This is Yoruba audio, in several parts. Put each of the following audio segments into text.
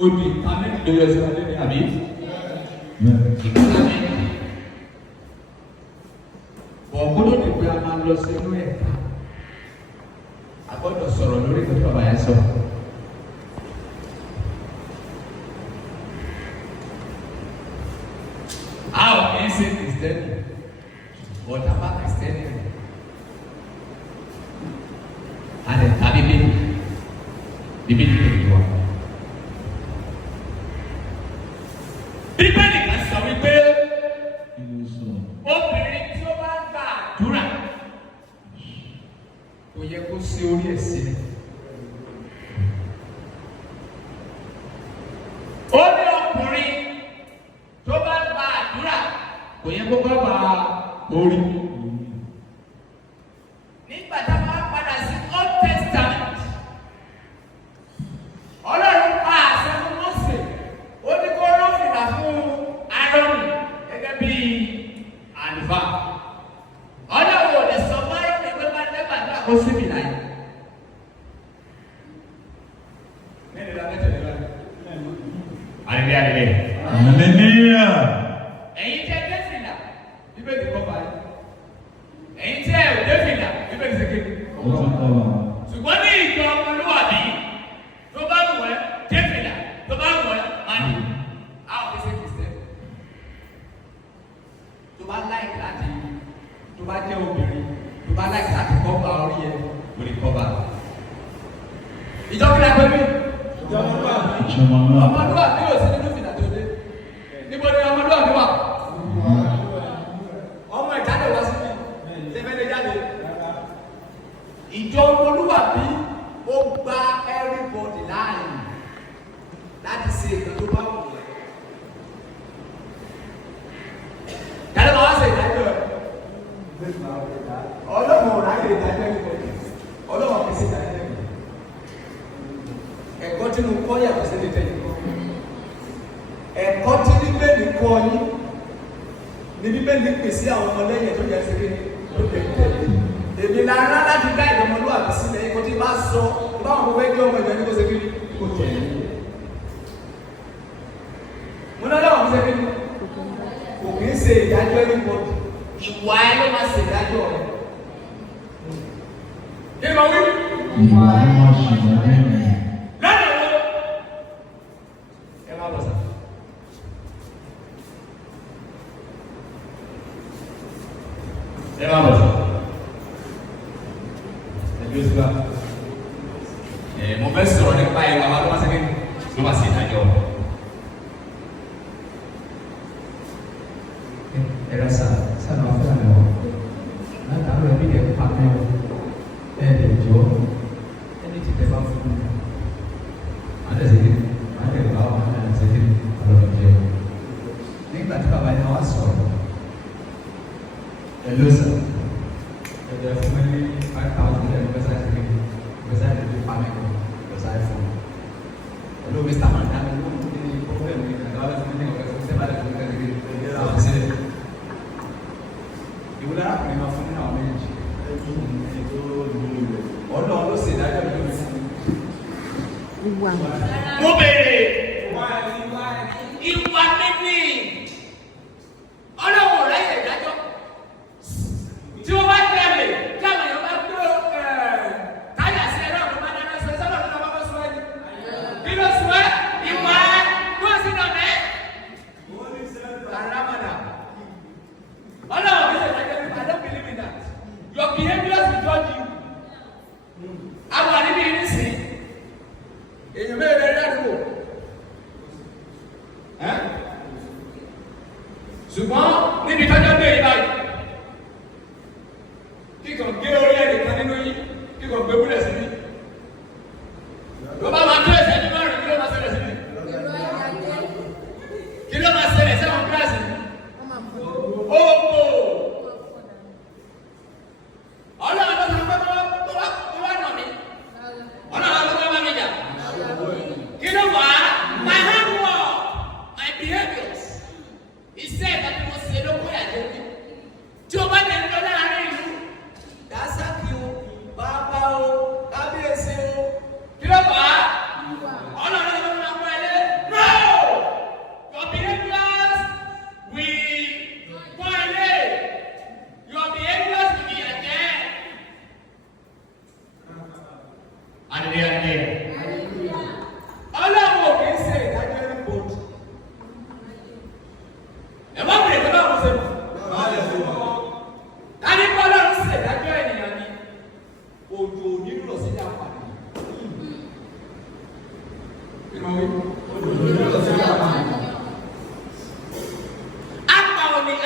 Odi, amen. Do you understand? Abi? Bọ̀kúlù ti pé a máa lọ sínú ẹ̀ka. A gbọ́dọ̀ sọ̀rọ̀ lórí ìgbésẹ̀ bàbá yẹn sọ. A ò kì í ṣe kìrìsìtẹ́nì, bọ̀dá bá kìrìsìtẹ́nì rẹ̀. A lè ta bíbélì tẹ̀lé wa. Bíbélì kan sọ wípé obìnrin tí ó bá gba àdúrà kò yẹ kó sí orí ẹ̀ sílẹ̀. Ó ní ọkùnrin tó bá gba àdúrà kò yẹ kó bá orí. Nígbà tá a máa padà sí Old Testament, Ọlọ́run pa àṣẹ fún Mósè, ó ní kó rán fìlà fún Áárónì gẹ́gẹ́ bí àlùfáà. Ọlọ́run ò lè sọ fún Áárónì pé bá dẹ́gbà tó àkóso mi láyé. Mẹ́rin la mẹ́tẹ̀lẹ́ lọ́wọ́. Hallelujah. Hallelujah. Ẹ̀yin tẹ́ dé fìlà, Bíbélì kọ́ báyìí. Ẹ̀yin tẹ́ ò dé fìlà, Bíbélì ṣe kéde. Ṣùgbọ́n ní ìjọ ọmọlúwàbí tó bá wù ẹ́ dé fìlà, tó bá wù ẹ́ máa ní. A ò fi ṣe kìrìsìtẹ́. Tó bá láìkì láti, tó bá jẹ́ obìnrin, tó bá láìkì láti kọ́ bá orí ẹ̀, kò lè kọ́ bá. Ìjọ kílá pé mí. Ọmọlúwàbí ò sí nínú fìlà tó dé. Níbo ni ọmọlúwàbí wà? Ọmọ ìjáde wá sí mi. Ṣé fẹ́ lè jáde? Ìjọ ọmọlúwàbí ó gba everybody láàyè láti ṣe ìgbà tó bá wù ẹ́. Yàrá máa wá ṣe ìdájọ́ ẹ̀. Ọlọ́run ò ráyè ìdájọ́ ẹ̀ nípa Ọlọ́run kì í ṣe ìdájọ́ ẹ̀. Ẹ̀kọ́ tí mo kọ́ yàtọ̀ sí ní tẹ̀yìn kọ́. Ẹ̀kọ́ tí Bíbélì kọ́ yín ní Bíbélì pèsè àwọn ọmọlẹ́yìn tó yẹ ṣe tó tẹ̀lé. Èmi la rán láti dá ìdánmọ́lúwàbí sílẹ̀ ẹ̀kọ́ tí bá sọ báwọn ọmọ ẹgbẹ́ ọmọ ìjọ ní kó ṣe kí kò tẹ̀lé. Mo náà lọ́wọ́ mi ṣe kí kò kì í ṣe ìdájọ́ ẹni pọ̀ ìwà ẹ ló máa ṣe ìdájọ́ rẹ̀. Kí ni mo wí? Ìwà ẹ máa ṣe ìdájọ́ rẹ̀. Lẹ́nu wo? Ẹ máa bọ̀ sá. Ẹ máa bọ̀ sá. Mo fẹ́ sọ̀rọ̀ nípa ìwà wa ló wá sẹ́kẹ́ ló wá sí ìdájọ́. Ẹ rà sá sáà máa fẹ́ àná wọn. Látàrí ẹbí kẹ́ pàmò ẹ̀ lè jọ ẹni tí tẹ́ bá fún mi. Àdé sẹ́kẹ́ àdé bá wà àdé sẹ́kẹ́ ọ̀rọ̀ jẹ́. Nígbà tí bàbá yẹn wá sọ̀rọ̀ ẹ ló sọ ẹ jẹ́ fún mi ní 5,000 ẹ̀ ló fẹ́ sáà sẹ́kẹ́. Because I didn't find it because I found. Although we start on that, we don't have any problem with it. All of them are going to say about it. You will have to remember how many. Although say that you will see. Mobile. Ìwà níní. Ọlọ́run rẹ̀ yẹ ìdájọ́. Tí ó bá tẹ̀lé, tí àwọn èèyàn bá gbé Ọlọ́run ò kì í ṣe ìdájọ́ ẹni bòdì. Ẹ má bèrè pé báwo ṣe mọ̀. Ká ní kọ́ Ọlọ́run ṣe ìdájọ́ ènìyàn ni. Òjò òní rọ̀ sí ní àpàdé. Òjò òní rọ̀ sí ní àpàdé.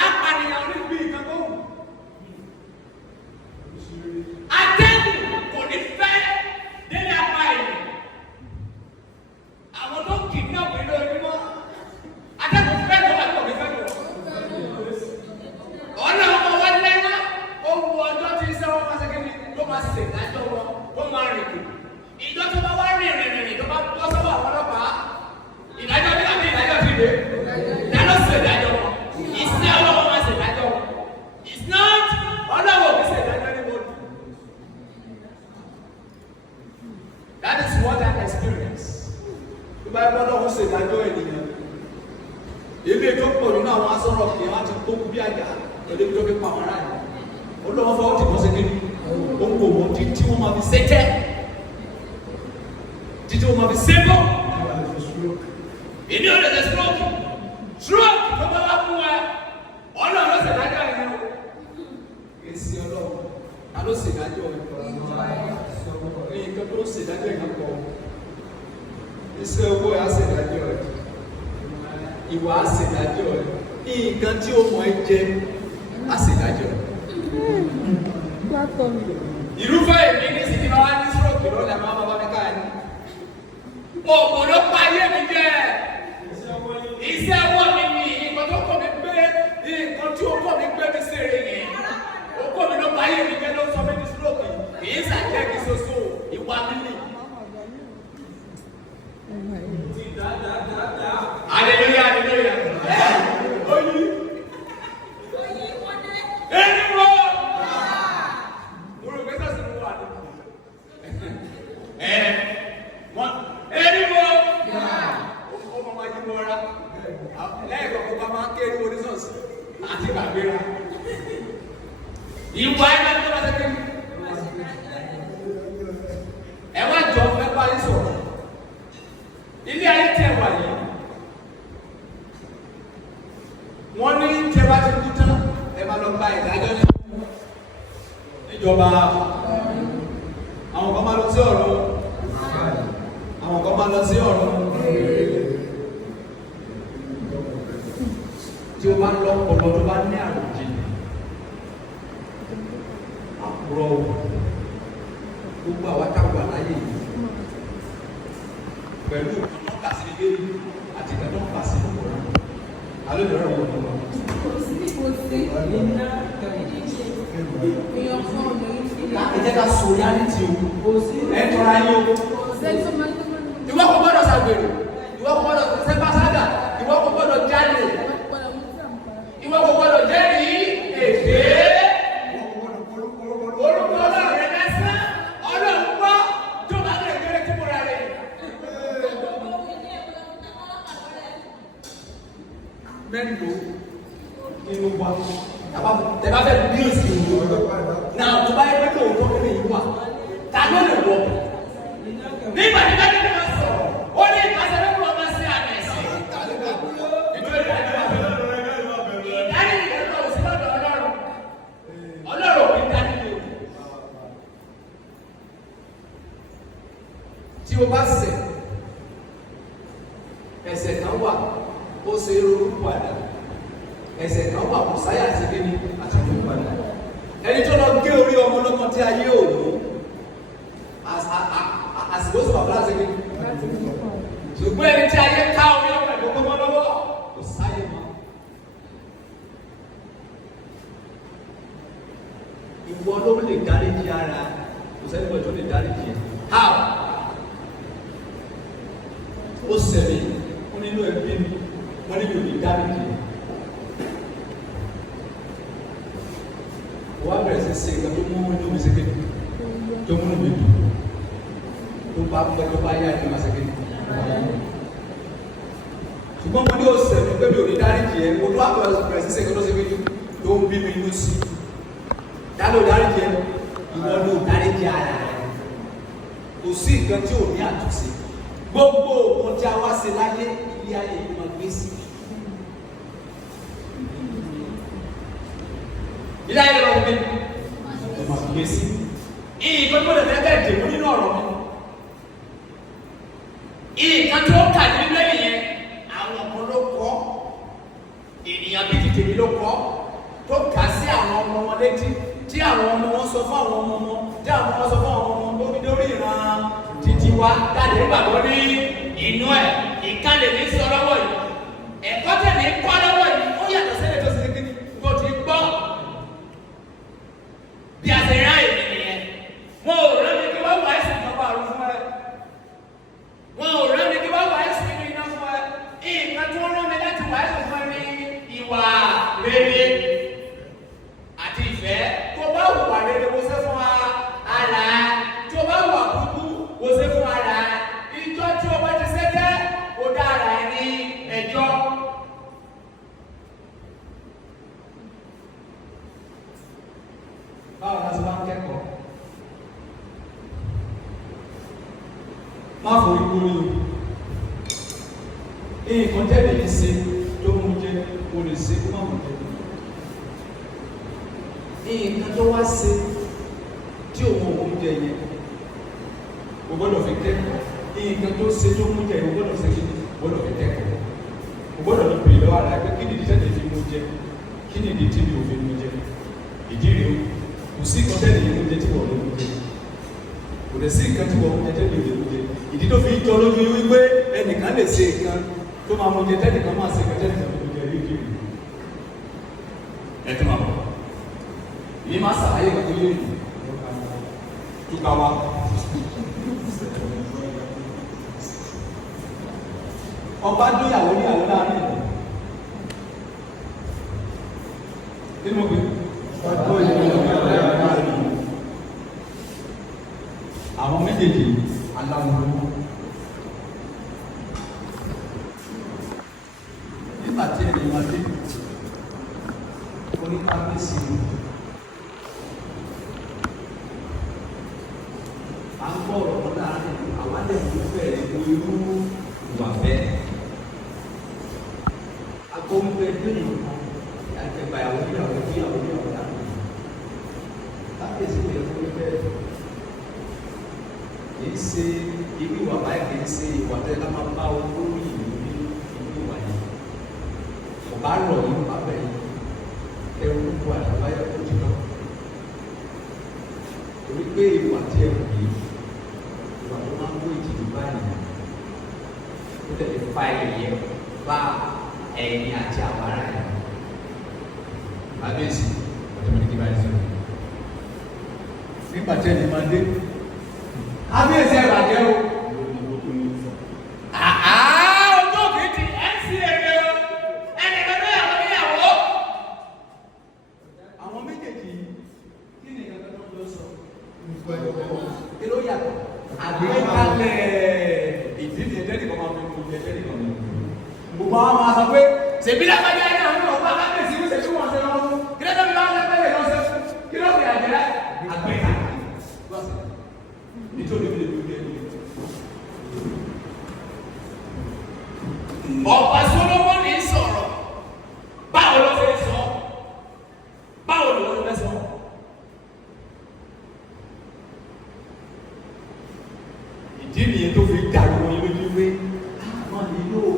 Apànìyàn ní bí ìkan tó wù. Atẹ́gùn kò ní fẹ́ délé apá ẹ̀yìn. Àwọn tó kì í náà pẹ̀lú ojúmọ́. Atẹ́gùn fẹ́ tó wà tó ní fẹ́ tó. Ọ̀nà ọmọ wọn lẹ́wọ́. Ó wu ọjọ́ tí iṣẹ́ wọn máa ṣe kí ni ló máa ṣe ìdájọ́ wọn. Ó máa rìn kù. Ìjọ tó bá wá rìn tó bá bọ́ sọ́wọ́ àwọn ọlọ́pàá. Ìdájọ́ bí àbí ìdájọ́ ti dé. Ìdájọ́ sì ìdájọ́ wọn. Iṣẹ́ ọlọ́wọ́ máa ṣe ìdájọ́ wọn. It's not ọlọ́wọ́ kì í ṣe ìdájọ́ anybody. That is what I experience. Bí bá yẹ kó lọ́wọ́ ṣe ìdájọ́ ènìyàn. Ilé tó pọ̀ nínú àwọn asọ́rọ̀ kì í wá ti tó bí àjà ẹ̀dẹ́ bí tó fi pa àwọn ará yìí. Olówó fọwọ́ ti kọ́ sí kí ni? Ó ń wò wọ́n títí wọ́n máa fi ṣẹ́jẹ́. Títí wọ́n máa fi ṣẹ́bọ̀. Èmi ò lè ṣe stroke. Stroke tó bá wá fún wa. Ọlọ́run ṣe ìdájọ́ ẹ̀yìn o. Èsì Ọlọ́run. Ta ló ṣe ìdájọ́ ẹ̀yìn? Ní nǹkan tó ṣe ìdájọ́ ẹ̀yìn pọ̀. Iṣẹ́ owó ẹ̀ á ṣe ìdájọ́ ẹ̀. Ìwà á ṣe ìdájọ́ ẹ̀. Nǹkan tí ó mọ̀ ẹ́ jẹ á ṣe ìdájọ́ ẹ̀. Irúfẹ́ èmi ní sí ìdílé wa ní stroke lọ́dà máa bá mi ká ní. Òògùn ló pa ayé mi jẹ́. Iṣẹ́ ọwọ́ mi ni nǹkan tó kọ́ mi pé nǹkan tí ó kọ́ mi pé mi ṣeré yẹn. Ó kọ́ mi ló pa ayé mi jẹ́ ló sọ mí ní stroke. Kì í ṣàjẹ́ kí soso ìwà mi nì. Hallelujah, hallelujah. Oyi. Ẹni wo? Mo rò pé sọ́sì mo wà ní. Ẹni wo? Ó máa yí wọra. Lẹ́ẹ̀kan kó máa kéré onísọ̀sì àti gbàgbéra. Ìwà ẹ̀ máa ń tọ́lá sẹ́kẹ́ mi. Ẹ wá jọ ẹ bá yín sọ̀rọ̀. Ilé ayé tẹ̀ wà yìí. Wọ́n ní tẹ́ bá ti kú tán, ẹ máa lọ gba ìdájọ́ níjọba. Àwọn kan máa lọ sí ọ̀run. Àwọn kan máa lọ sí ọ̀run. Tí o bá ń lọ ọ̀pọ̀lọpọ̀ tó bá ní àròjì, àpòrọ̀ gbogbo àwọn táwọn àláyé yìí pẹ̀lú ìkànnì kàsí ní bẹ́ẹ̀ni àti ìkànnì kàsí ní ọ̀rọ̀. Alẹ́ ìdọ̀rọ̀ wọn lọ. Ẹ jẹ́ ká sọ reality o. Ẹ tọ́ra yín o. Ìwọ kò gbọ́dọ̀ ṣàgbèrè. Ìwọ kò gbọ́dọ̀ sẹ́pàṣádà. Ìwọ kò gbọ́dọ̀ jalè. Ìwọ kò gbọ́dọ̀ jẹ́rìí èké. Orúkọ Ọlọ́run rẹ̀ lẹ́sẹ̀. Ọlọ́run gbọ́ tó bá lè kéré tí mo rà rẹ̀. Mẹ́rin ló inú wa. Tẹ̀bá fẹ́ bí òsì òwò. Náà tó bá yẹ pé kò tó kéde yìí wà. Ta ló lè wọ̀? Nígbà tí bá kéde máa sọ̀rọ̀, ó ní ìpàṣẹ ló kọ́ máa ṣe àmì ẹ̀sìn. Ìjọ ìdájọ́ ìdájọ́ ìdájọ́ òsì lọ́dọ̀ Ọlọ́run. Ọlọ́run kì í dájú lé o. Tí o bá ṣẹ̀, ẹ̀ṣẹ̀ kan wà, ó ṣe ronú padà. Ẹ̀ṣẹ̀ kan wà kò sáyà sí kíní àti ronú padà. Ẹni tó lọ gé orí ọmọ lọ́kàn tí ayé ò lò, àsìkò sọ bàbá láti kíní. Ṣùgbọ́n ẹni tí ayé ká orí ọmọ ẹ̀kọ́ gbọ́mọ lọ́wọ́ kò sáyé mọ́. Ìwọ ló lè dáríjì ara, kò sẹ́ni bọ̀ tó lè dáríjì ẹ̀. How? Ó sẹ̀mí, ó nínú ẹbí mi, wọ́n ní mi ò ní dáríjì ẹ̀. Wọ́n á bẹ̀rẹ̀ sí ṣe nǹkan tó mú inú mi sékè, tó mú inú mi dùn, tó bá pẹ́ tó bá yá ẹni máa sékè. Ṣùgbọ́n mo ní ó sẹ̀mí pé mi ò ní dáríjì ẹ̀, mo tó á bẹ̀rẹ̀ sí ṣe nǹkan tó sékè tó ń bí mi inú sí. Dáló dáríjì ẹ̀, ìwọ ló dáríjì ara rẹ̀. kò sí nǹkan tí ò ní àtúnṣe. Gbogbo ohun tí a wá ṣe láyé ilé ayé yìí máa gbé sí. Ilé ayé máa gbé sí. Ìkan tó lè fẹ́ bẹ́ẹ̀ dèmú nínú ọ̀rọ̀ mi. Ìkan tó kà ní lẹ́yìn yẹn, àwọn ọmọ ló kọ́, ènìyàn bíi tèmi ló kọ́, tó kà sí àwọn ọmọ wọn létí, tí àwọn ọmọ wọn sọ fún àwọn ọmọ wọn, tí àwọn ọmọ wọn sọ fún àwọn ọmọ wọn lórí lórí ìran títí wa dáadé gbàgbọ́ ní inú ẹ̀. Ìkànnì ní sọ lọ́wọ́ yìí, ẹ̀kọ́ tẹ̀lé kọ́ lọ́wọ́ yìí, ó yàtọ̀ sílẹ̀ tó ṣe kékeré tó ti gbọ́. Bí a ṣe rán èmi nìyẹn, wọn ò rán mi kí wọ́n wá ẹ̀sìn ìjọba àrùn fún ẹ. Wọn ò rán mi kí wọ́n wá ẹ̀sìn nínú iná fún ẹ. Ìkan tó rán mi láti wá ẹ̀sìn fún ẹ ní ìwà rere àti ìfẹ́. Tó bá hùwà rere wo ṣe fún ara, tó bá hùwà burúkú wo ṣe fún ara. Ìjọ tí o bá ti ṣẹ́jẹ́, ó dá ara ẹ ní ẹjọ́. Báwo la ṣe máa ń kẹ́kọ̀ọ́? Má forí kúrò yìí. Nǹkan tẹ́lẹ̀ lè ṣe tó mú jẹ, o lè ṣe kó má mú jẹ. Nǹkan tó wá ṣe tí òun ò mú jẹ yẹn, o gbọ́dọ̀ fi kẹ́kọ̀ọ́. Nǹkan tó ṣe tó mú jẹ yẹn, o gbọ́dọ̀ ṣe kí o gbọ́dọ̀ fi kẹ́kọ̀ọ́. O gbọ́dọ̀ lọ bèrè lọ́wọ́ ara pé kí ni ìdí tẹ́lẹ̀ fi mú jẹ, kí ni ìdí tí mi ò fi mú jẹ. Ìdí rèé o, kò sí nǹkan tẹ́lẹ̀ yẹn mú jẹ tí wọ́n lè mú jẹ. Kò lè sí nǹkan tí wọ́n mú jẹ tẹ́lẹ̀ yẹn mú jẹ. Ìdí tó fi jọ lójú wípé ẹnìkan lè ṣe nǹkan tó máa mú jẹ tẹ́nìkan máa ṣe nǹkan tẹ́nìkan mú jẹ rí kiri. Ẹ tún máa bọ̀. Yìí máa ṣàlàyé ìgbàgbọ́ yóò yìí. Túká wá. Ọba dóyàwó ní àwọn láàrin ìlú. Kí ni mo gbé? Ọba dóyàwó ní àwọn láàrin ìlú. Àwọn méjèèjì aláwọ̀ ló. Nígbà tí ẹni máa dé, oníkábíyèsí ni. À ń gbọ́ ọ̀rọ̀ wọn láàrin àwọn àdéhùn bẹ̀rẹ̀ irú ìwà bẹ́ẹ̀. Agbóhùnbẹ́ dènà àjẹgbà ìyàwó láàrin. Kábíyèsí lè fún bẹ́ẹ̀. Kìí ṣe ibi ìwà báyìí, kìí ṣe ìwà tẹ́ ká máa bá olórí ìlú ní ìlú ìwà yìí. Ọba rọ̀ yìí bá bẹ̀rẹ̀ ẹrù gbogbo àdàbáyọ̀ tó ti lọ. Torí pé ìwà tí ẹ wù yìí, ìwà tó máa ń gbé ìtìjú báyìí. Ó tẹ̀lé fa ẹ̀yẹ bá ẹ̀yìn àti àbára ẹ̀. Kábíyèsí, ọ̀dọ́ mi kí báyìí sọ̀rọ̀. Nígbà tí ẹni máa dé. Kábíyèsí ẹ̀ bàjẹ́ o. Ojú òkè ti NCA o. Ẹni lọ́dọ̀ ìyàwó níyàwó. Àwọn méjèèjì kí ni ìgbà tó ń lọ sọ? Kí ló yàtọ̀? Àgbékalẹ̀ ìdílé ẹ̀dẹ́nìkan máa fi kú ẹ̀dẹ́nìkan mi. Gbogbo àwọn máa sọ pé ṣèbí lágbájá ẹ̀dá àwọn ọ̀gbọ́n akábíyèsí ń ṣe kí wọ́n ṣe lọ́wọ́ fún. Kí ló dé bí wọ́n ṣe pé lè lọ ṣe fún? Kí ló fi àjẹ́ àgbékalẹ̀? Nítorí ilé ìlú ilé ìlú. Ọba Solomon ní sọ̀rọ̀. Báwo ló fẹ́ sọ? Báwo ló fẹ́ sọ? Ìdí nìyẹn tó fi dàrú wọn lójú pé àwọn ní yóò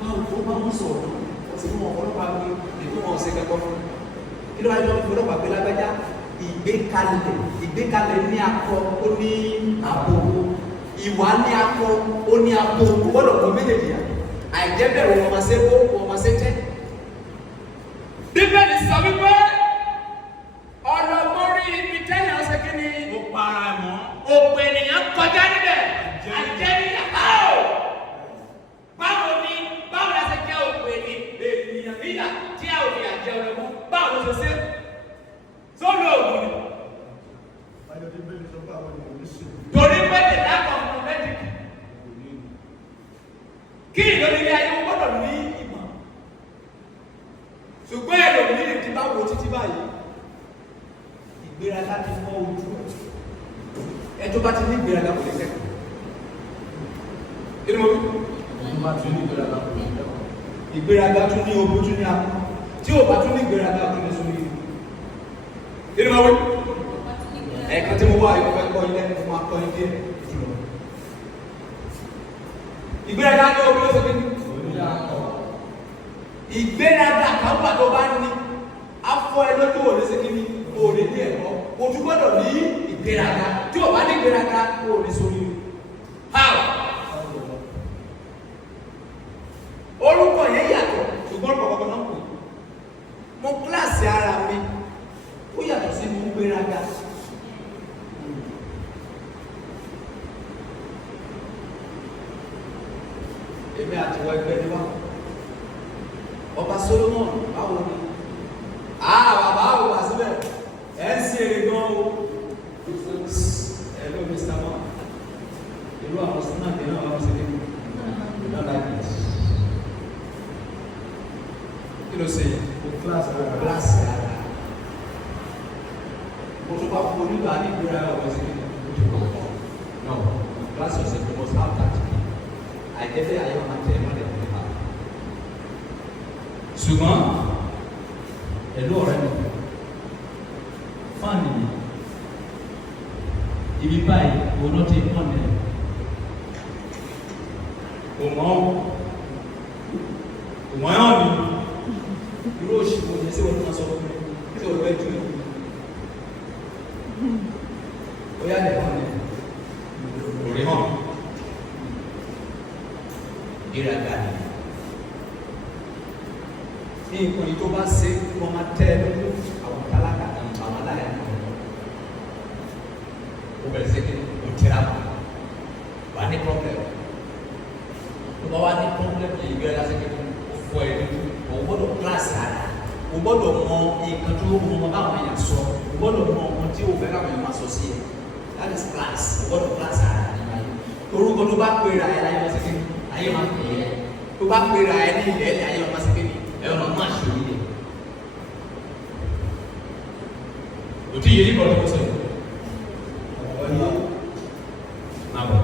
báwo tó bá wọn sọ̀rọ̀ ọ̀sẹ̀ fún wọn ọlọ́pàá gbé ètò wọn ọ̀sẹ̀ kẹ́kọ̀ọ́ fún. Kí ló wáyé tó ń fi ọlọ́pàá gbé lágbájá? Ìgbékalẹ̀ ní akọ ó ní abo, ìwà ní akọ ó ní abo, gbọ́dọ̀ kọ méjèèjì yà. Àìjẹ́bẹ̀ wọ́n máa ṣe kó wọ́n máa ṣe jẹ́. Bíbélì sọ wípé ọ̀rọ̀ mórí ibi tẹ́lẹ̀ ọ̀sẹ̀ kí ni ó para mọ́. Òpò ènìyàn kọjá níbẹ̀. Àjẹ́ níyà. Báwo la ṣe jẹ́ òpò ènìyàn níyà tí a ò fi àjẹ́ ọ̀rọ̀ mọ́? Báwo ló ṣe ṣe? Sọ́nù ògùn ni. Torí pé the lack of knowledge. Kí ìlórílẹ̀ ayé wọ́n gbọ́dọ̀ ní ìmọ̀. Ṣùgbọ́n èrò ní ìdí bá wo títí báyìí. Ìgbéraga ti fọ́ ojú ẹ̀. Ẹ tó bá ti ní ìgbéraga kò lè kẹ́kọ̀ọ́. Kí ni mo wí? Tó bá ti ní ìgbéraga kò lè kẹ́kọ̀ọ́. Ìgbéraga tún ní ogun tún ní akọ. Tí ò bá tún ní ìgbéraga kò lè sórí. Kí ni mo wí? Ẹ̀ka tí mo wá ìfẹ́ kọ́ ilé fún akọ ilé jùlọ. Ìgbéraga ní ogun ló ṣe kí ni? Ìgbéraga kan wà tó bá ní afọ ẹ lójú òde ṣe kí ni? Òde ní ẹ̀kọ́. Ojú gbọ́dọ̀ ní ìgbéraga. Tí ò bá ní ìgbéraga kò lè sórí. How? Orúkọ yẹn yàtọ̀ ṣùgbọ́n kọ̀ọ̀kan náà kò. Mo kíláàsì ara mi ó yàtọ̀ sí mo gbéraga. Èmi àti wọ ẹgbẹ́ ni wá. Ọba Solomon báwo ni? Bàbá ò wá síbẹ̀. Ẹ ń ṣe èrè gan o. Ẹ ló Mr. Mọ́. Irú àwọn sinimá kìí náà wọ́n ṣe kí ni? Not like it. Kí ló ṣe yẹn? Kíláàsì ara. Mo tún bá fún onígbà ní ìgbéra ọ̀rọ̀ sí kí ni? No, kíláàsì ọ̀sẹ̀ kò mọ̀ sí àbúrò. Àìjẹ́fẹ́ ayé ọmọ tẹ́ ẹ má lè fún mi. Ṣùgbọ́n ẹ̀lú ọ̀rẹ́ mi fáànì mi ibi báyìí òun ló ti pọ̀ ní ẹ̀. Òmọ́ yàn ni irú òṣìkò yẹn sí wọn tó máa sọ fún mi tí o bẹ jù ú. Ó yá lè hàn ní orí hàn. Ìgbéraga ni. Ní nǹkan yìí tó bá ṣe wọ́n máa tẹ́ ẹ lójú àwọn tálákà àwọn aláya kan. Ó bẹ̀rẹ̀ sí kí o tẹ́ra mọ́. Wà ní pọ́blẹ̀mù. Tó bá wà ní pọ́blẹ̀mù yìí ìgbéraga sí kí o fọ ẹ lójú. O gbọ́dọ̀ kíláàsì ara. O gbọ́dọ̀ mọ nǹkan tó mọ báwọn èèyàn sọ. O gbọ́dọ̀ mọ ọmọ tí o fẹ́ káwọn èèyàn máa sọ sí ẹ. That is class. O gbọ́dọ̀ kíláàsì ara nígbà yìí. Orúkọ tó bá pèrè ayé láyé wọ́n sí kí ayé máa pè é. Tó bá pèrè ayé ní ilẹ̀ ayé máa sí kí ẹ̀rọ máa ṣe orí rẹ̀. Òtí yìí ní bọ̀dọ̀ tó sọ̀rọ̀. Máa bọ̀.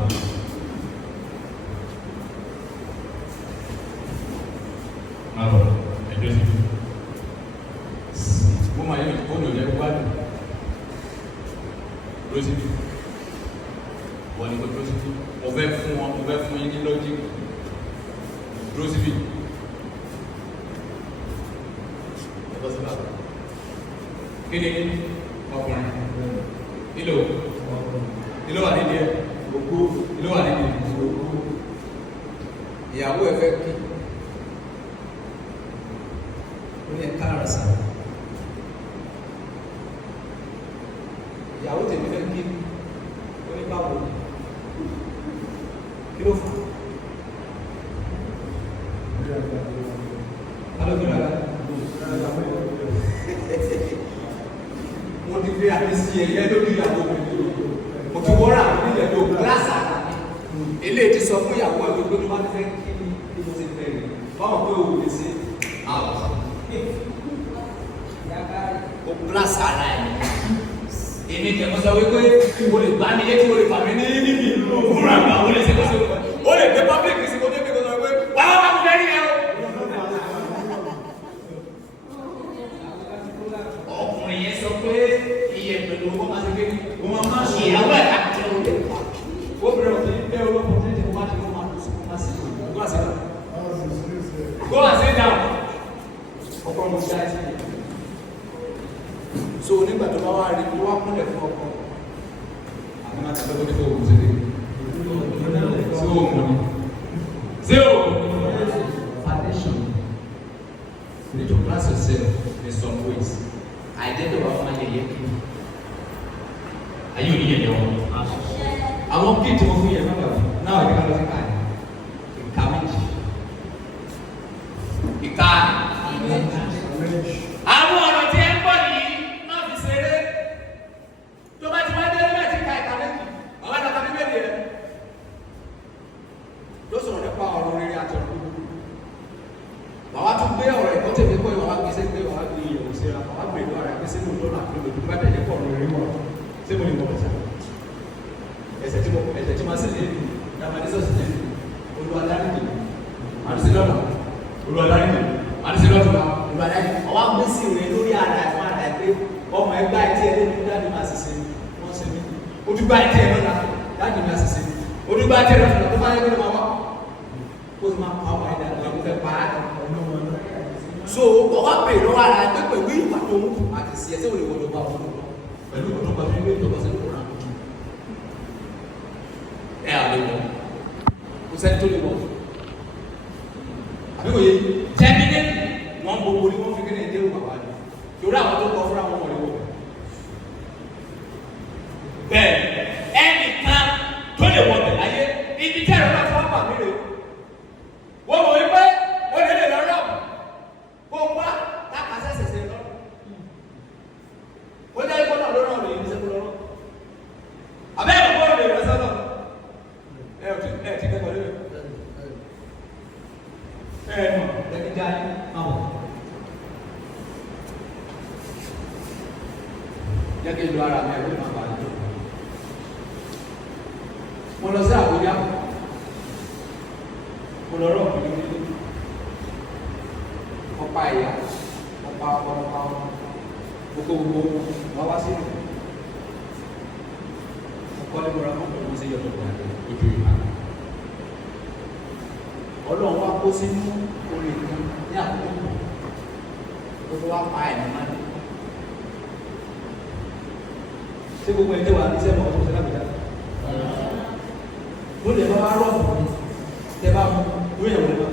Máa bọ̀. Ẹjọ́ sí. Mo máa yẹ kó lò lẹ́kọ́ wá dùn. Lọ́sibí. Wọ́n ní kó lọ́sibí. Mo fẹ́ fún yín ní lọ́jíìkì. Lọ́sibí. Kini ọkùnrin ilo wà nídìí ẹ ilo wà nídìí ìyàwó ẹ fẹ́ kí ó ní ẹ̀ka àràsà ìyàwó tèmi fẹ́ kí ó ní báwo kí ló fà mo ti fi àmísí ẹ̀yẹ lórí ìyàwó mi mo ti wọ́n rà mí nílẹ̀ tó gíláàsì àná eléyìí ti sọ fún ìyàwó ẹ̀ gbogbo tó bá ti fẹ́ kí ni bí mo ti bẹ̀rẹ̀ báwọn pé òun lè ṣe àwọn o gíláàsì àná ẹ̀ èmi kẹ̀ mọ́ sọ wípé mo lè gbá mi yé tí mo lè fà mí ní níbi òwúrọ̀ àgbà ó lè ṣe kó ṣe ó lè gbé public sí kó débi kó sọ wípé wàá wá fún fẹ́ẹ́ rí ẹ o. Ọkùnrin yẹn sọ pé iye pẹ̀lú owó máa ṣe gbé o máa ṣe ìyàwó ẹ̀ láti ṣe òde. Ó bẹ̀rẹ̀ òde bẹ́ẹ̀ olóko tí ó máa ṣe kó máa sí go and sit down. Go and sit down. Ọkọ mo ṣe àìsí yẹn. So nígbà tó bá wá rí tó wá kúnlẹ̀ fún ọkọ. Àwọn máa tẹ̀lé lórí fún òun sílẹ̀. Ṣé o mọ̀ ni? Ṣé o mọ̀ ni? Foundation. You need to class yourself in some ways. Àìjẹ́tọ̀ bá fún ayẹyẹ kí ni? Ayé òní yẹn wọn. Àwọn kí tí wọ́n fún yẹn náà ìka lọ sí ká yẹn. Ìka méjì. Ìka. Àwọn ọ̀rọ̀ tí ẹ ń bọ̀ yìí máa fi ṣeré. Tó bá ti wá dé ẹgbẹ́ tí ká ìka méjì, àwọn àdàkà ní méjì rẹ̀. Ló sọ̀rọ̀ nípa ọ̀rọ̀ rere àti ọ̀rọ̀ gbogbo. Àwa tún gbé ọ̀rọ̀ ẹ̀kọ́ tèmi kọ́ ìwà wá gbé sẹ́gbẹ́ wà á gbé ìyẹ̀wò síra. Àwa gbé ìlú ara gbé sínú ìlú náà kí ló dé bá tẹ̀lé pọ̀ lórí wọ̀. Ṣé mo lè wọ̀ ọ̀sẹ̀? bọ̀ ẹ̀jẹ̀ tí wọ́n sì lè lù dàbàdí sọ̀sì lè lù olùwàdárí lè àdìsí lọ́nà olùwàdárí lè àdìsí lọ́nà olùwàdárí ọwọ́ agbésí rẹ̀ lórí ara ẹ̀ fún ara ẹ̀ pé ọmọ ẹgbẹ́ àìtí ẹ̀ lórí dáàbì máa ṣiṣẹ́ wọ́n ṣe mí ojúgbà àìtí ẹ̀ lọ́la dáàbì máa ṣiṣẹ́ ojúgbà àìtí ẹ̀ lọ́la tó bá yẹ kó lè máa wá kó lè máa pa ọmọ ẹ̀dá lọ́wọ́ fẹ́ pa á so ọwọ́ pè lọ́wọ́ ara ẹ̀ pé pẹ̀lú ìwà tó mú àti sí ẹsẹ̀ òde wọlé bá wọn pẹ̀lú ọdún bá fi ń gbé ìjọba sẹ́nu kó rà kùtù ẹ̀ àlè wọ̀ kò sẹ́ni tó lè wọ̀ àbí òye jẹ́mídé wọn gbogbo ni wọ́n fi kéde ìdéhùn bàbá rẹ̀ torí àwọn tó kọ fúnra wọn wọlé wọ̀ bẹ́ẹ̀ ẹnìkan tó lè wọ̀ bẹ̀ láyé ibi tí ẹ̀rọ náà fún àpà mi rè wọ́n mọ̀ wípé ó lè lọ́rọ̀ kó wá káàkiri ṣẹ̀ṣẹ̀ lọ ó jẹ́ ikọ́ náà lọ́rọ̀ rẹ̀ ní sẹ́kù lọ́rọ̀ àbẹ́ ìwọ̀n bọ́ọ̀lù rẹ̀ sọ́nà ẹ̀ ti kẹ́kọ̀ọ́ lé lẹ́ni jáde máa wọ̀ jẹ́ kí ìlú ara mi ẹ̀rọ máa bá yìí mo lọ sí Àbújá mo lọ rọ̀ pẹ̀lú ọ̀pá ẹ̀yà ọ̀pá ọ̀pá gbogbo wọ́n wá sí ọ̀pọ̀ lẹ́gbọ̀rọ̀ mọ́tò wọ́n sí yọ̀tọ̀ ojú ìhà Ọlọ́run wá kó sínú orí ìlú ní àkókò gbogbo wá pa ẹ̀mí máa ní ṣé gbogbo ẹ̀jẹ̀ wà ní sẹ́mọ̀ ọdún sẹ́lá gbẹ̀dá mo lè bá rọ̀ fún mi tẹ́ bá mú lórí ẹ̀wọ̀n lè bá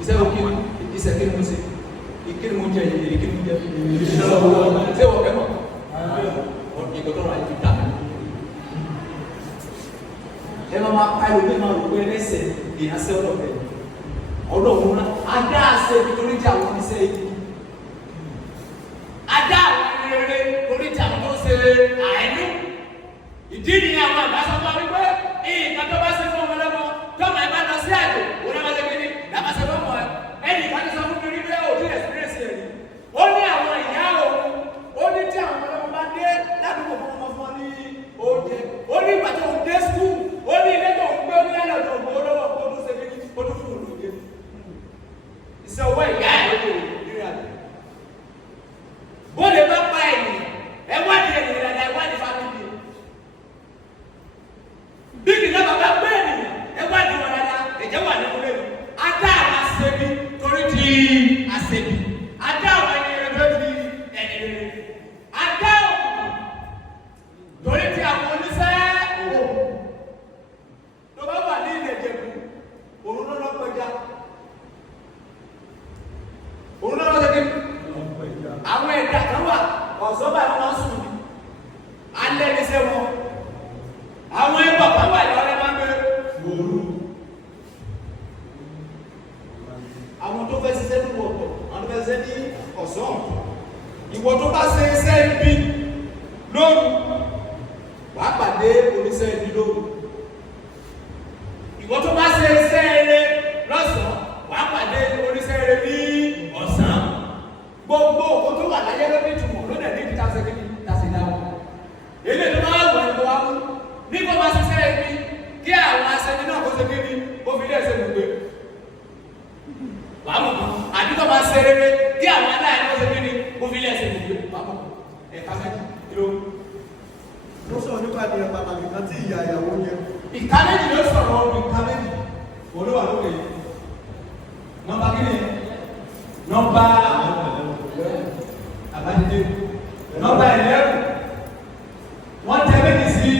iṣẹ́ òkè iṣẹ́ kí ni mo ṣe ìkíni mo jẹ ìyẹn ìkíni mo jẹ ṣé wọ́n kẹ́ mọ̀ ìgbọ́dọ̀ rà ìdí dà ẹ máa pa ẹlòmíì máa rò pé ẹlẹ́sẹ̀ ìyànsẹ́ ọlọ́pẹ́ ọlọ́run náà adá àṣẹ nítorí tí àwọn oníṣẹ́ ibi adá àwọn rere torí tí àwọn tó ṣe àìní ìdí nìyẹn àwọn àgbà sọ fún wa wípé nǹkan tó bá ṣe fún ọmọ lọ́mọ tọ́mọ ẹ bá lọ sí àjò òun náà bá ṣe kéde lábàá ṣe fún ọmọ ẹ ẹnì kan ti sọ fún mi rí pé òtí ẹ̀sìpírẹ́sì ẹ̀ ni ó ní àwọn ìyá òun ó ní tí àwọn ọmọ bá dé ládùúgbò fún ọmọ fún ọ ní oúnjẹ ó ní ìgbà tó ń dé skul ó ní ilé tó ń gbé ó ní ẹ̀rọ tó ń gbó lọ́wọ́ kó tó ṣe kéde kó tó fún òun lóye iṣẹ́ owó ìyá ẹ̀ lóde ìrìn àjò bó lè bá pa ènìyàn ẹ wádìí ènìyàn dáadáa ẹ wádìí fámìlì bí kìlá bàbá gbé ènìyàn ẹ wádìí wọn dáadáa ẹ̀jẹ̀ wà nínú lẹ́nu adá àwọn aṣebi torí ti aṣebi adá àwọn ẹni rẹ tó ti ẹni rẹ adá òkùnkùn torí ti àwọn oníṣẹ́ òwò tó bá wà ní ilẹ̀ Ìjẹ̀bú òun ló lọ́pọ̀já òun ló lọ́pọ̀já àwọn ẹ̀dá kan wà ọ̀sọ́bà wọn máa ń sùn alẹ́ ní sẹ́wọ̀n àwọn ẹ̀bọ̀ kan wà ìlọrẹ́ máa ń gbé wòlú àwọn tó fẹ́ ṣiṣẹ́ ní wọ̀pọ̀ àwọn tó fẹ́ ṣiṣẹ́ ní ọ̀sán ìwọ tó bá ṣe iṣẹ́ ibi lóru wà á pàdé oníṣẹ́ ibi lóru ìwọ tó bá ṣe iṣẹ́ eré lọ́sàn-án wà á pàdé oníṣẹ́ eré ní ọ̀sán gbogbo òkú tó wà láyé ló ní ìtumọ̀ ló dẹ̀ ní ìdíta ṣe kí ni tàṣí dáwọ́ èlé tó máa wọ̀ ẹ̀kọ́ wa mú nígbà máa ṣiṣẹ́ ibi kí àwọn aṣẹ́ni náà kó ṣe kí ni ó fi lẹ́ẹ̀ṣẹ̀ gbogbo wà á mọ̀ kan àdúgbò máa ṣe rere kí àwọn aláìní kó ṣe kí ni ó fi lẹ́ẹ̀ṣẹ̀ gbogbo wà á mọ̀ ẹ̀ka méjì kìló. Ó sọ̀rọ̀ nípa ìdíyẹ pàtàkì kan tí ìyá ìyàwó jẹ. Ìka méjì ló sọ̀rọ̀ ọdún ìka méjì olówà lókè nọ́mbà kí ni nọ́mbà àbájáde nọ́mbà 11 wọ́n tẹ méjì sí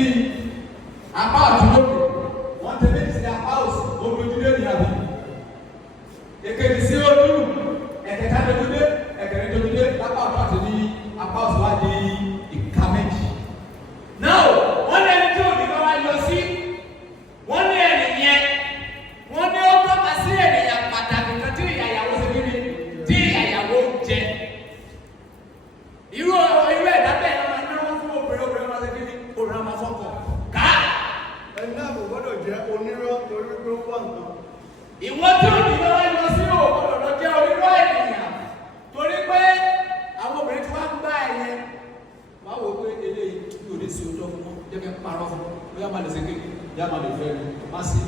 apá ọ̀tún lókè wọ́n tẹ méjì sí apá òsì ojúlé ní àbí èkejì sí olúrù ẹ̀kẹta lójúlé ẹ̀kẹrin lójúlé lápá ọ̀tún àti ní apá òsì wá di ìka méjì. Náà wọ́n ní ẹni tí òní bá wá yọ sí wọ́n ní ẹni yẹn wọ́n ní ó tọ́ka sí ènìyàn pàtàkì kan tí ìyàwó ṣe kí ni tí ìyàwó jẹ. Irú ẹ̀dá bẹ́ẹ̀ ni wọ́n náwó fún obìnrin máa ṣe kí ni obìnrin máa fọ́kọ̀ ká. Ẹni náà kò gbọ́dọ̀ jẹ́ onírọ́ torí pé ó wà nǹkan. Ìwọ tí òní bá wá yọ sí ògbọ́dọ̀ lọ jẹ́ onírọ́ ènìyàn torí pé àwọn obìnrin tí wọ́n gbá ẹ̀yẹn máa wò pé eléyìí yóò lè ṣe ojú ọmọ jẹ́ kí n parọ́ fún bóyá máa lè ṣe kéde yá máa lè fẹ́ mi má sì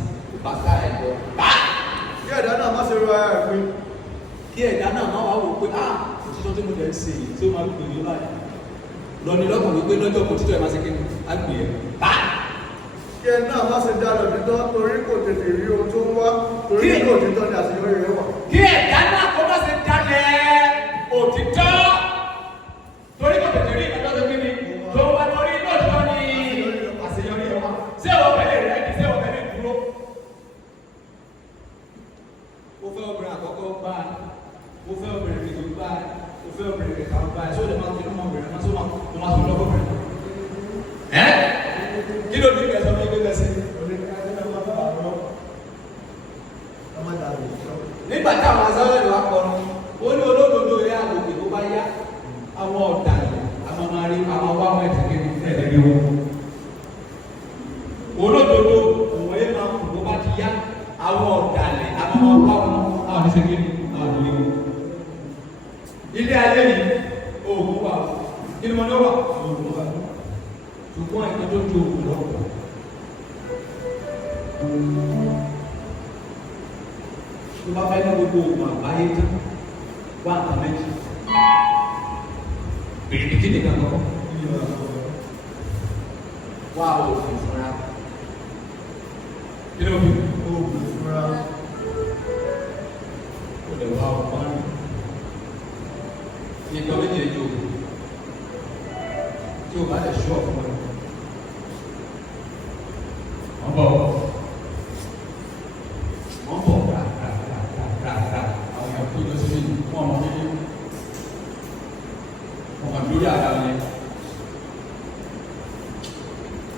bàtà ẹ̀dọ́ bá. Kí ẹ̀dá náà má ṣe ro ara ẹ̀ pé. Kí ẹ̀dá náà má wá wò pé òtítọ́ tí mo jẹ́ ń ṣe yìí tí ó máa gbè mí báyìí. Lọ́ni lọ́kàn wípé lọ́jọ́ kò títọ́ ẹ̀ máa ṣe kéde á gbè ẹ̀ bá. Kí ẹ náà má ṣe dára òtítọ́ torí kò tètè rí ohun tó ń wá torí kò òtítọ́ ni àṣeyọrí rẹ̀ wà. Kí ẹ̀dá náà kó má ṣe dalẹ̀ òtítọ́ torí kò tètè rí ìdájọ́ tó kíni tó wá torí lọ́jọ́ ni àṣeyọrí rẹ̀ wà. Ṣé ìwọ̀n bẹ̀rẹ̀ rẹ̀ kì í ṣe ìwọ̀n bẹ̀rẹ̀ dúró? Mo fẹ́ obìnrin àkọ́kọ́ bá a, mo fẹ́ obìnrin kejì bá a, mo fẹ́ obìnrin kẹta bá a, ṣé o lè máa fi inú obìnrin máa tó máa tó lọ́kọ̀ bẹ̀rẹ̀? Kí ló ní ìgbésọ̀ ní ìgbésẹ̀ sí? Nígbà tí àwọn azọ́rẹ́ wa kọrin, ó ní olódodo yẹ àgòkè tó bá yá, àwọn ọ̀dàlẹ̀, àwọn máa rí àwọn wá wọn ẹ̀sìn kiri ẹ̀ẹ́dẹ̀gbẹ̀ wọn. Olódodo òun yẹ máa kù tó bá ti yá, àwọn ọ̀dàlẹ̀, àwọn máa wá wọn àwọn ẹ̀sìn kiri àwọn ìlú wọn. Ilé ayé yìí, oògùn wà, kí ni mo ní wà? Oògùn wà. Ṣùgbọ́n ẹ̀kọ́ tó ju oògùn lọ. Tó bá fẹ́ ní gbogbo oògùn àgbáyé tán, wá nǹkan méjì. Bèrè kí nìkan kọ́. Wá oògùn fúnra. Kí ló fi oògùn fúnra? Ó lè wá ọgbọ́n. Nǹkan méjì lè jó oògùn. Tí o bá lè ṣọ́ fún ẹ. Wọ́n bọ̀ àwọn èèyàn tó jọ sí mi fún ọmọ méjì. Ọmọ lórí àga ni.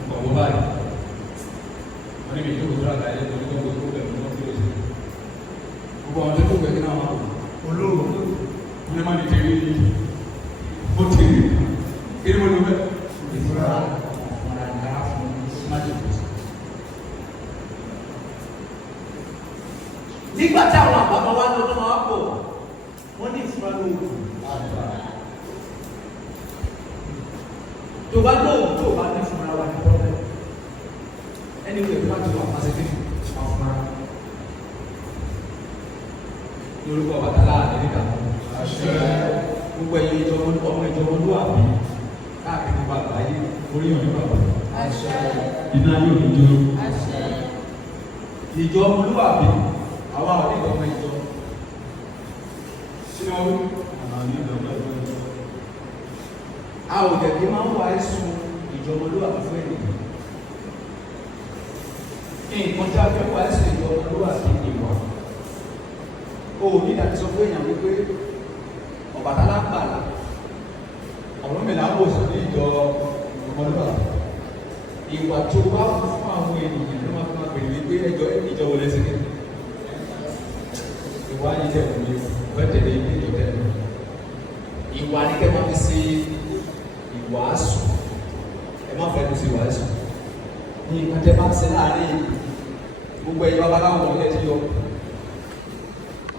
Ọmọ bó báyìí. Wọ́n ní mi ìjókòó tó àgbà yẹn torí gbogbo tó bẹ̀rù lọ́wọ́ tó lè ṣe. Gbogbo àwọn tó kó bẹ̀rù náà wà. Olóòrùn. Wọ́n ní má ní tèmi ní. Ó tèmi. Kí ni mo lò bẹ́ẹ̀? Ìfúra ọ̀nà ìdára fún májèlé. Nígbà tí àwọn àbábá wa lọ́dún máa pọ̀, wọ́n ní ìfúra lóògùn. Tó bá lóògùn tó bá ní ìfúra wa ní pọ́lẹ́. Ẹni wo ìfúra tó wà pàṣẹ fífi àfúra. Lórúkọ Bàtálá Àdéhìká. Gbogbo ẹ̀yẹ ìjọba ló wà bí káàkiri bàbá yìí orí òní bàbá. Iná yóò ní jó. Ìjọ ọmọlúwàbí àwa òní ìdọ́gba ìjọ. Sínú ọdún. A ò dẹ̀bí máa ń wá ẹ̀sùn ìjọ ọmọlúwàbí fún ènìyàn. Nǹkan tí a fẹ́ wá ẹ̀sùn ìjọ ọmọlúwàbí ìwà. O ò ní ìdájọ́ sọ fún èèyàn wípé Ọbàtálá ń bàlá. Ọ̀rọ̀ mi là ń wò sí ní ìjọ ọmọlúwàbí. Ìwà tó bá fún àwọn ènìyàn ló máa fi máa pèrè wípé ìjọ wọlé sí kí. Ìwà yìí tẹ̀ wọ́n mi fẹ́ tẹ̀lé ilé ìjọ tẹ̀lé. Ìwà ni kẹ́ máa fi ṣe ìwàásù. Ẹ má fẹ́ kó ṣe ìwàásù. Ní nǹkan tẹ́ máa ń ṣe láàárín gbogbo ẹ̀yìn babaláwo ọ̀lẹ́ ti yọ.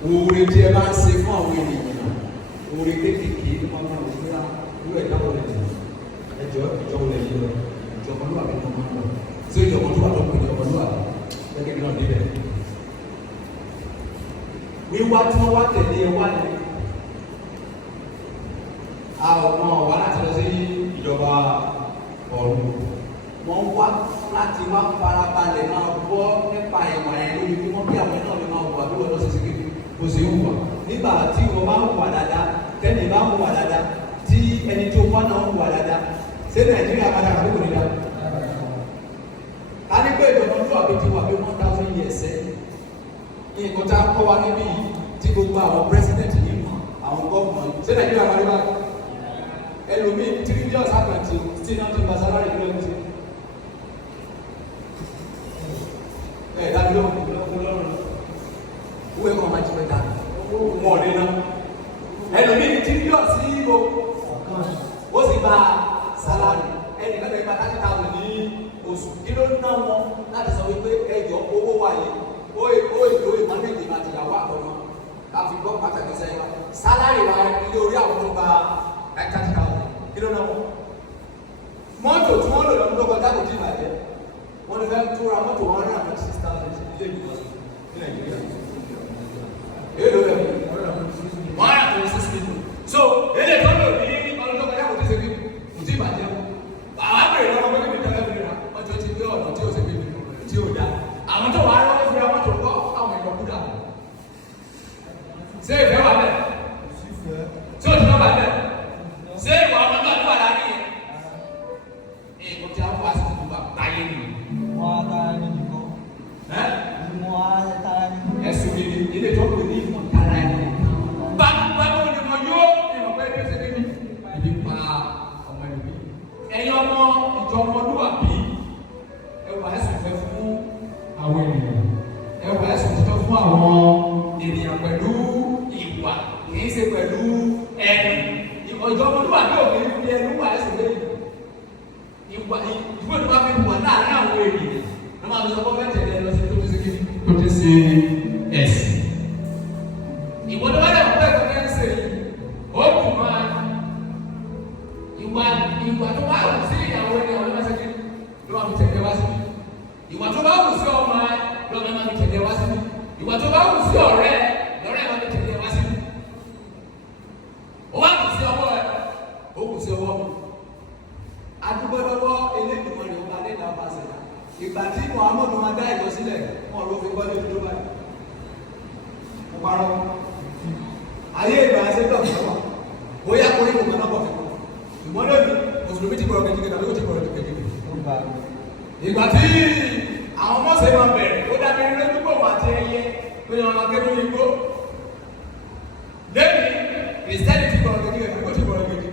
Oore tí ẹ máa ń ṣe fún àwọn ènìyàn. Oore kéékèèké ló máa ń bá wọn fúnra lórí ẹ̀dá wọlé jù. Ẹjọ́ ìjọ wọlé yìí lọ. Ìjọ ọmọlúwàbí ló máa ń lọ. Ṣé ìjọ ọmọlúwàbí ló ń pè ní ọmọlúwàbí? Gẹ́gẹ́ bí náà débẹ̀. Wíwá tí wọ́n wá tẹ̀lé ẹ wá ní. Àwọn ọ̀wá láti lọ sí ìjọba ọ̀run. Wọ́n wá láti wá farabalẹ̀ máa gbọ́ nípa ìwà ẹ̀ lórí kí wọ́n bí àwọn náà lè máa wà bí wọ́n lọ sí síkì kò sí wùwà. Nígbà tí wọ́n bá ń wà dáadáa, tẹ́lẹ̀ bá ń wà dáadáa, tí ẹni tó wá náà ń wà dáadáa, ṣé Nàìjíríà padà kò ní dá? A ní pé ìjọba tó àbí ti wà bí 1,000 years sẹ́yìn. Nǹkan tá a kọ́ wa níbí tí gbogbo àwọn pírẹsidẹ̀ntì yìí mọ̀, àwọn gọ́ọ̀mù ṣé Nàìjíríà máa rí báyìí? Ẹlòmíì trillions àpẹẹtì tí náà ti gba sálárì kílómítì. Dájú lọ́rùn owó ẹ̀kọ́ máa jí mẹ́ta mọ̀ ọ̀dẹ́ náà. Ẹlòmíì ní trillions sí ìbò ó sì gba sálárì ẹnì kan lè gba 30,000 ní oṣù. Kí ló ná wọn láti sọ wípé ẹjọ́ owó wà yìí ó èlò ìmọ̀lẹ́dì àti ìyàwó àtọ̀nà láti gbọ́ pàtàkì sẹ́yìn wa. Sálárì wa ilé orí àwọn tó gba 30,000 kí ló ná wọn. Mọ́tò tí wọ́n lò lọ́dún tó kọjá kò ló fẹ́ tó ra mọ́tò 106,000 ilé ìgbọ̀nsẹ̀ ní Nàìjíríà. Èlò rẹ̀ 106 people. So èlé tó lò ní ọdún tó kọjá kò tí ṣe bí kò tí ìbàjẹ́ o. Àwọn àgbèrè lọ́wọ́ pé kí ni tẹ́lẹ̀ fi rà wọ́n ti ti gbé ọ̀nà tí ò ṣe bí tí ò dá. Àwọn tó wà lọ́wọ́ fi ra mọ́tò kọ́ àwọn ẹ̀kọ́ kúdà. Ṣé ìfẹ́ wà bẹ́ẹ̀? Ṣé òtún náà wà bẹ́ẹ̀? Ṣé ìwà ọmọ náà tó wà láàrin yẹn? Èkó tí a ń wá sí ìdúgbà báyé ni. Wọ́n á tara ẹni nìkan. Wọ́n á tara ẹni nìkan. Ẹ̀sùn mi ni ilé tó kù ní ìmọ̀ tara ẹni. Báwo ni mo yóò ìmọ̀ pé ẹgbẹ́ ṣe débi? Ibi pa ọmọ ìbí. Ẹ̀yin ọmọ ìjọ ọmọlúwàbí ẹwà ẹ̀sùn fẹ́ fún àwọn ènìyàn. Ẹwà ẹ̀sùn fẹ́ fún àwọn ènìyàn pẹ̀lú ìwà kì í ṣe pẹ̀lú ẹnu. Ìjọ ọmọlúwàbí òkè ní ẹnu wà ẹ̀sùn lẹ́yìn. Ìwé tó bá fi wà láàrin àwọn ènìyàn ló máa fi sọ fún mẹ́tẹ̀ẹ̀lẹ́ lọ sí tó ti ṣe kíni tó ti ṣe ẹ̀sìn. Ìwọ tó bá dẹ̀ fún ẹ̀kọ́ kẹ́ ń ṣe yìí ó kù máa ìwà tó bá wù sí ìyàwó ẹni àwọn ọlọ́mọ ṣe kíni ló máa fi tẹ̀lé wá sí. Ìwà tó bá wù sí ọmọ ẹ ló máa fi tẹ̀lé wá sí. Ìwà tó bá wù sí ọ̀rẹ́ lọ́rẹ́ máa fi tẹ̀lé wá sí. Ó wá kù sí ọwọ́ ẹ ó kù sí ọwọ́ mi. Adúgbò lọ́wọ́ elédùnmọ̀ rẹ̀ ọba lẹ́dàá ọba ṣẹ̀dá. Ìgbà tí Muhammadu máa dá ìjọ sílẹ̀ wọn ló fi gbọ́dọ̀ dúró báyìí. Mo parọ́. Ayé ìgbà ṣe dọ̀tí wà. Bóyá kórè kò gbọ́dọ̀ bọ̀ fún un. Ṣùgbọ́n lónìí, Mùsùlùmí ti gbọ́dọ̀ kejì tàbí ó ti gbọ́dọ̀ kejì. Ìgbà tí àwọn mọ́sẹ̀ máa bẹ̀rẹ̀, ó dàbí lójú pọ̀ wà tí ẹyẹ pé wọn máa kẹ́kọ̀ọ́ igbó. Lẹ́yìn, Kìrìsìtẹ́nì ti gbọ́dọ̀ kejì tàbí ó ti gbọ́dọ̀ kejì.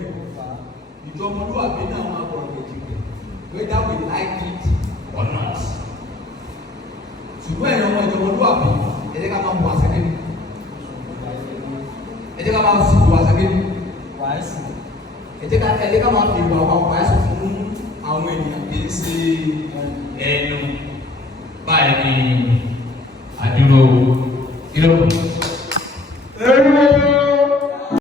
Ìjọ ọmọlúwàbí náà máa gbọ́dọ̀ kejì. Whether we like it or not. Ṣùgbọ́n ẹ̀yàn ọmọ ìjọ ọmọlúwàbí, ẹ jẹ́ ká máa bọ̀ àṣẹ kéde. Ẹ jẹ́ ká máa sì bọ̀ àṣẹ kéde. Ẹ jẹ́ ká máa fi ìwà ọkọ̀ àṣẹ fún àwọn ènìyàn kì í ṣe ẹnu báyìí ni àdúró kí ló kù.